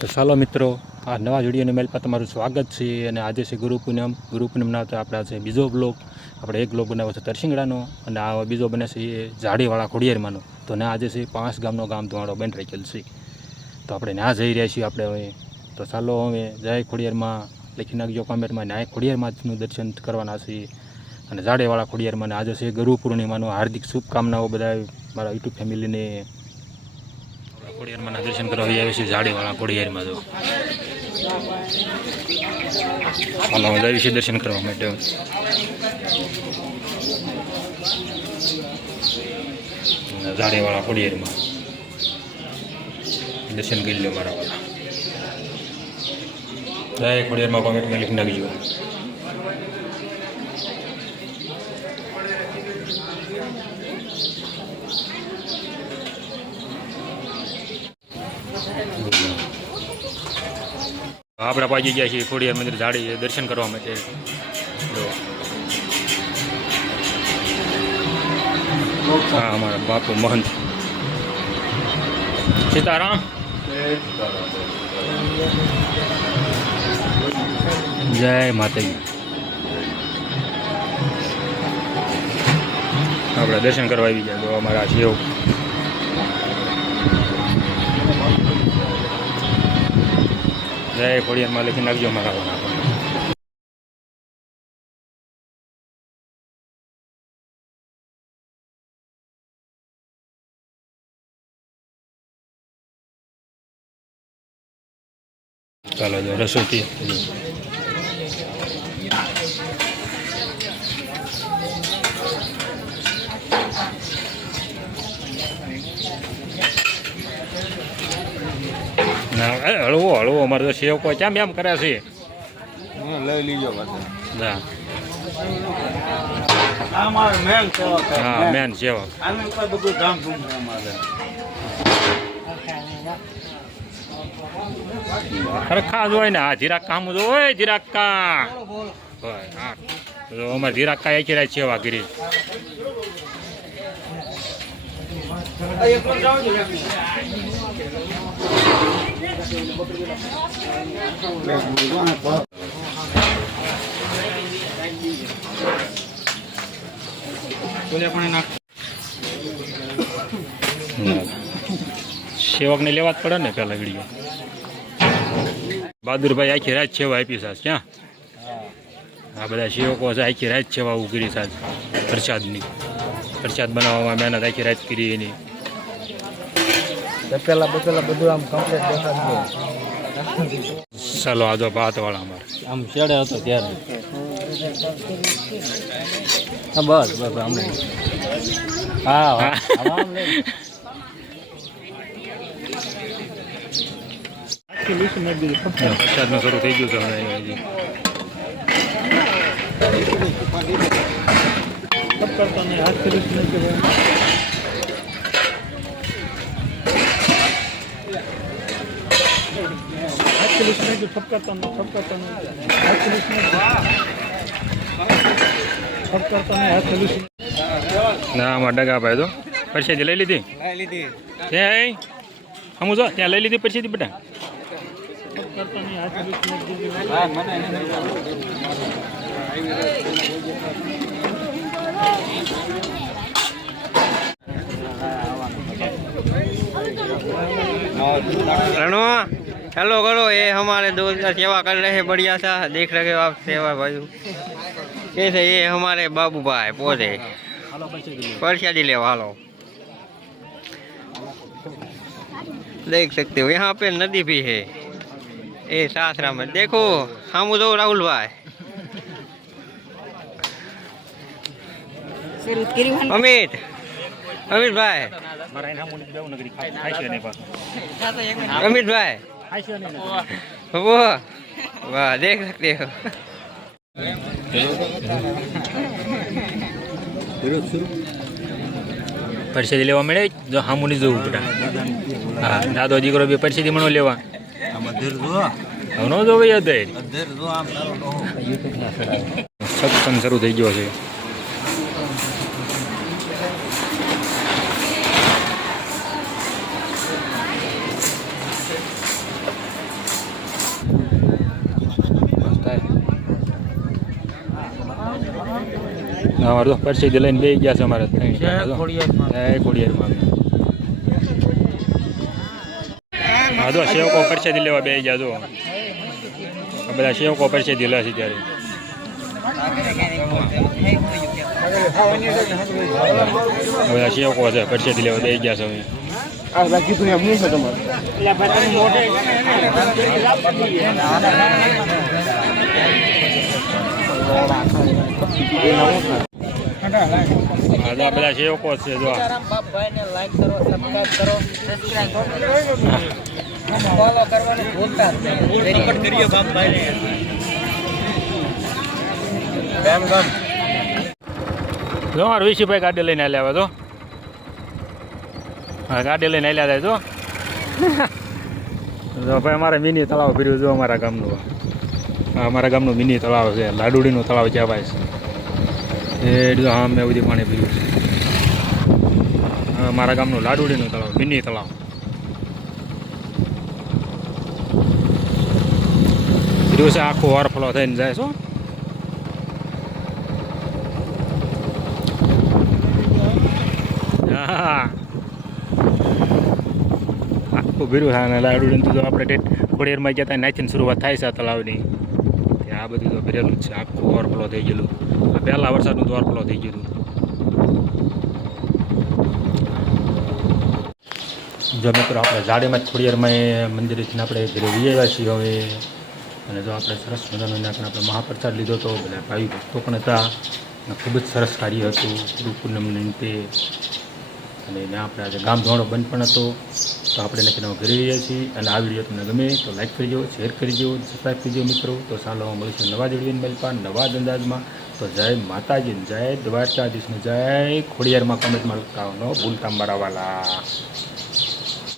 તો ચાલો મિત્રો, આ નવા વિડીયોની મેલ પર તમારું સ્વાગત છે. અને આજે છે ગુરુ પૂનમના. તો આપણે આજે બીજો બ્લોગ, આપણે એક બ્લોગ બનાવ્યો છે તરસિંગડાનો, અને આ બીજો બને છે એ જાડીવાળા ખોડિયારમાંનો. તો ને આજે છે 5 ગામનો ગામ ધોવાડો બેન રાખેલ છે. તો આપણે ત્યાં જઈ રહ્યા છીએ આપણે હવે. તો ચાલો હવે જય ખોડિયારમાં લખી નાખજો કોમેન્ટમાં. ન્યાય ખોડિયારમાંનું દર્શન કરવાના છે. અને જાડેવાળા ખોડિયારમાં આજે છે ગુરુ પૂર્ણિમાનો હાર્દિક શુભકામનાઓ બધા મારા યુટ્યુબ ફેમિલીને. ખોડિયારમાં દર્શન કરવા આવે છે જાડેવાળા ખોડિયારમાં. તો હાલો જઈએ છીએ દર્શન કરવા માટે. જાડેવાળા ખોડિયારમાં દર્શન કરી લો મારા વાળા. જય ખોડિયારમાં કોમેન્ટમાં લખી નાખજો. આપણે પહોંચી ગયા છીએ ખોડિયાર મંદિર જાડી દર્શન કરવા માટે. હા, અમારા બાપુ મહંત સીતારામ. જય માતાજી. આપણે દર્શન કરવા આવી ગયા. તો અમારા શિવ જય ખોડિયારમાં લખી નાખજો મારા વાળા. ચાલો જો રસોઈથી હળવો હળવો. અમારે તો સેવકો કેમ એમ કરે છે. લઈ લીજો હા, મેન સેવક. બધું ધામધૂમ છે અમારે. ખરખા જ હોય ને. આ ધીરાક કામ જ હોય. ધીરાક કા હોય. હા, અમારે ધીરાક કા એકી રાત સેવા કરી. સેવક ને લેવા જ પડે ને પેલા વિડીયો. બહાદુરભાઈ આખી રાત સેવા આપી સાહેબ. ક્યાં આ બધા સેવકો છે આખી રાત સેવા કરી સાહેબ. પ્રસાદની પ્રસાદ બનાવવામાં મહેનત આખી રાત કરી એની. પેલા બધું આમ કમ્પ્લીટ દેખાડજો. ચાલો આજો ભાત વાળા અમારે આમ ચડે હતો ત્યારે. હા બસ બસ આમને. હા પ્રસાદનું શરૂ થઈ ગયું છે હવે. ના આમાં ડગા ભાઈ તો પરસેદી લઈ લીધી. ત્યાં હમું જો ત્યાં લઈ લીધી પરસેદી બેટા. हेलो करो, ये हमारे दोस्त सेवा कर रहे हैं, बढ़िया सा देख रहे हो आप सेवा भाई. कैसे ये हमारे बाबू भाई पौधे प्रसादी ले वालो देख सकते हो. यहाँ पे नदी भी है. ये सासरा में देखो हम दो राहुल भाई अमित अमित भाई अमित भाई वो वाह देख सकते हो. પરસેદી લેવા મળે જો હામું નહીં જવું બેટા. હા, દાદો દીકરો બે પરસેદી મળો લેવા. હવે ન જોવે સત્સંગ શરૂ થઈ ગયો છે. અમારે તો પરસેદી લઈને બેસી ગયા છે અમારે ત્રણ જય કાકા તો. ખોડિયારમાં. જય ખોડિયારમાં. હા તો સેવકો પરસેદી લેવા બેસી ગયા જો આ બધા સેવકો પરસેદી લે છે ત્યારે બધા સેવકો છે પરસેદી લેવા બેસી ગયા છે હવે. હા તો આ બધા સેવકો જ છે જો લાઈક કરો, સબસ્ક્રાઇબ કરો, ફોલો કરવાનું ભૂલતા જ નહીં. કરીએ બાપભાઈને. જો મારા વિશીભાઈ ગાડી લઈને આવ્યા હવે તો હા ગાડી લઈને આવ્યા હતા જો ભાઈ અમારે મિની તળાવ ફર્યું જો અમારા ગામનું હા અમારા ગામનું મિની તળાવ છે લાડુડીનું તળાવ કહેવાય છે એ જો હા મેં બધી પાણી પીર્યું છે હા મારા ગામનું લાડુડીનું તળાવ મિની તળાવ પીર્યું છે આખું ઓવરફ્લો થઈને જાય શું હા આખું ભીરું થાય અને લાડુડીને તો આપણે ખોડિયારમાં ગયા હતા નાચીને શરૂઆત થાય છે આ તળાવની ત્યાં આ બધું તો ભરેલું જ છે આખું ઓવરફ્લો થઈ ગયેલું આ પહેલાં વરસાદનું તો ઓવરફ્લો થઈ ગયું જો મિત્રો આપણે ઝાડીમાં જ ખોડિયારમાં મંદિરેથી આપણે ઘરે વિજયવા છીએ હવે અને જો આપણે સરસ મજાનો એના આપણે મહાપ્રસાદ લીધો હતો બધા ભાઈ ભક્તો પણ હતા અને ખૂબ જ સરસ કાર્ય હતું ગુરુ પૂનમની નિમિત્તે અને ત્યાં આપણે આજે ગામ ધોણો બંધ પણ હતો તો આપણે નક્કી ઘરે રહ્યા છીએ અને આ વિડીયો તમને ગમે તો લાઈક કરજો શેર કરજો સબસ્ક્રાઈબ કરજો મિત્રો તો ચાલો મળીશું નવા વિડીયો મળવા નવા જ અંદાજમાં તો જય માતાજી જય દ્વારકાધીશને જય ખોડિયારમાં કમેન્ટમાં લખાવવાનો ભૂલતા મારા વાલા